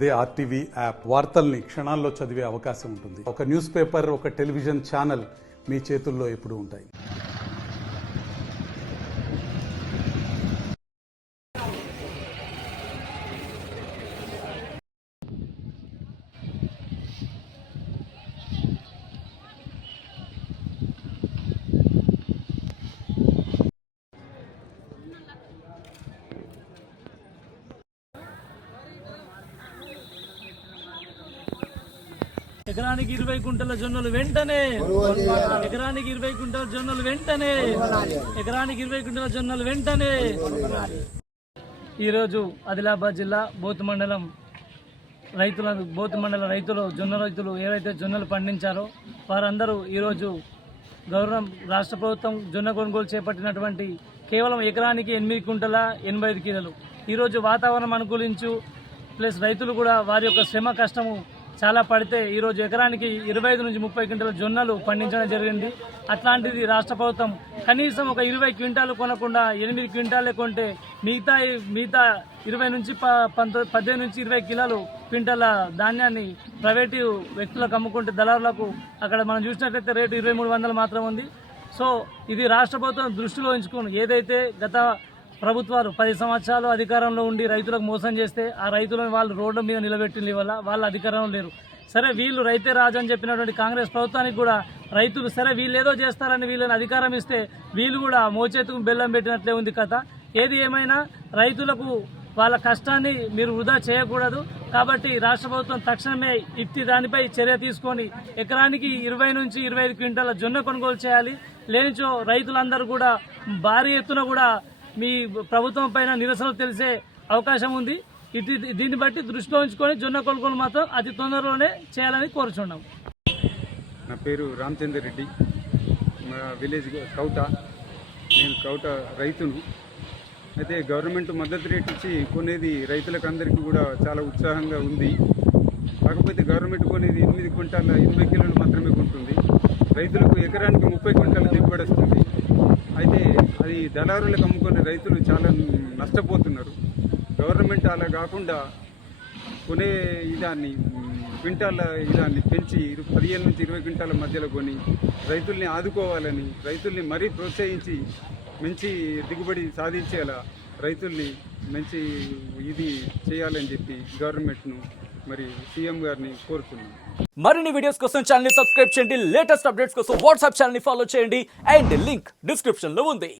అదే RTV app వార్తల్ని క్షణాల్లో చదివే అవకాశం ఉంటుంది. ఒక న్యూస్ పేపర్, ఒక టెలివిజన్ ఛానల్ మీ చేతుల్లో ఎప్పుడూ ఉంటాయి. ఎకరానికి 20 కుంటల జొన్నలు వెంటనే, ఎకరానికి 20 కుంటల జొన్నలు వెంటనే, ఎకరానికి 20 కుంటల జొన్నలు వెంటనే. ఈరోజు ఆదిలాబాద్ జిల్లా బోత్ మండలం రైతులు జొన్న రైతులు ఏవైతే జొన్నలు పండించారో వారందరూ ఈరోజు రాష్ట్ర ప్రభుత్వం జొన్న కొనుగోలు చేపట్టినటువంటి కేవలం ఎకరానికి 8 కుంటల 85 కిలోలు. ఈరోజు వాతావరణం అనుకూలించు ప్లస్ రైతులు కూడా వారి యొక్క శ్రమ కష్టము చాలా పడితే ఈరోజు ఎకరానికి 25 నుంచి 30 క్వింటాల జొన్నలు పండించడం జరిగింది. అట్లాంటిది రాష్ట్ర ప్రభుత్వం కనీసం ఒక 20 క్వింటాలు కొనకుండా 8 క్వింటాలే కొంటే మిగతా 20 నుంచి 18 నుంచి 20 కిలోలు క్వింటాల ధాన్యాన్ని ప్రైవేటు వ్యక్తులకు అమ్ముకుంటే దళారులకు అక్కడ మనం చూసినట్లయితే రేటు 2300 మాత్రం ఉంది. సో ఇది రాష్ట్ర ప్రభుత్వం దృష్టిలో ఉంచుకుని ఏదైతే గత ప్రభుత్వాలు 10 సంవత్సరాలు అధికారంలో ఉండి రైతులకు మోసం చేస్తే ఆ రైతులను వాళ్ళు రోడ్ల మీద నిలబెట్టిన వల్ల వాళ్ళ అధికారంలో లేరు. సరే వీళ్ళు రైతే రాజు అని చెప్పినటువంటి కాంగ్రెస్ ప్రభుత్వానికి కూడా రైతులు సరే వీళ్ళు ఏదో చేస్తారని వీళ్ళని అధికారం ఇస్తే వీళ్ళు కూడా మోచేతుకు బెల్లం పెట్టినట్లే ఉంది కథ. ఏది ఏమైనా రైతులకు వాళ్ళ కష్టాన్ని మీరు వృధా చేయకూడదు. కాబట్టి రాష్ట్ర ప్రభుత్వం తక్షణమే ఇట్టి దానిపై చర్య తీసుకొని ఎకరానికి 20 నుంచి 25 క్వింటాల జొన్న కొనుగోలు చేయాలి. లేనిచో రైతులందరూ కూడా భారీ ఎత్తున కూడా మీ ప్రభుత్వం పైన నిరసనలు తెలిసే అవకాశం ఉంది. దీన్ని బట్టి దృష్టిలో ఉంచుకొని జొన్న కొనుగోలు మాత్రం అతి తొందరలోనే చేయాలని కోరుచున్నాం. నా పేరు రామచంద్ర రెడ్డి, మా విలేజ్ కౌట. నేను కౌట రైతును. అయితే గవర్నమెంట్ మద్దతు రేటు ఇచ్చి కొనేది రైతులకు అందరికీ కూడా చాలా ఉత్సాహంగా ఉంది. కాకపోతే గవర్నమెంట్ కొనేది 8 క్వింటాల 80 కిలోలు మాత్రమే కొంటుంది. రైతులకు ఎకరానికి 30 క్వింటాల దిగుబడి వస్తుంది. అయితే అది దళారులకు అమ్ముకునే రైతులు చాలా నష్టపోతున్నారు. గవర్నమెంట్ అలా కాకుండా కొనే క్వింటాల పెంచి 15 నుంచి 20 క్వింటాల మధ్యలో కొని రైతుల్ని ఆదుకోవాలని, రైతుల్ని మరీ ప్రోత్సహించి మంచి దిగుబడి సాధించేలా రైతుల్ని మంచి చేయాలని చెప్పి గవర్నమెంట్ను మరి సీఎం గారిని కోరుతున్నాను. మరిన్ని వీడియోస్ కోసం ఛానల్ ని సబ్స్క్రైబ్ చేయండి. లేటెస్ట్ అప్డేట్స్ కోసం వాట్సాప్ ఛానల్ ని ఫాలో చేయండి. అండ్ లింక్ డిస్క్రిప్షన్ లో ఉంది.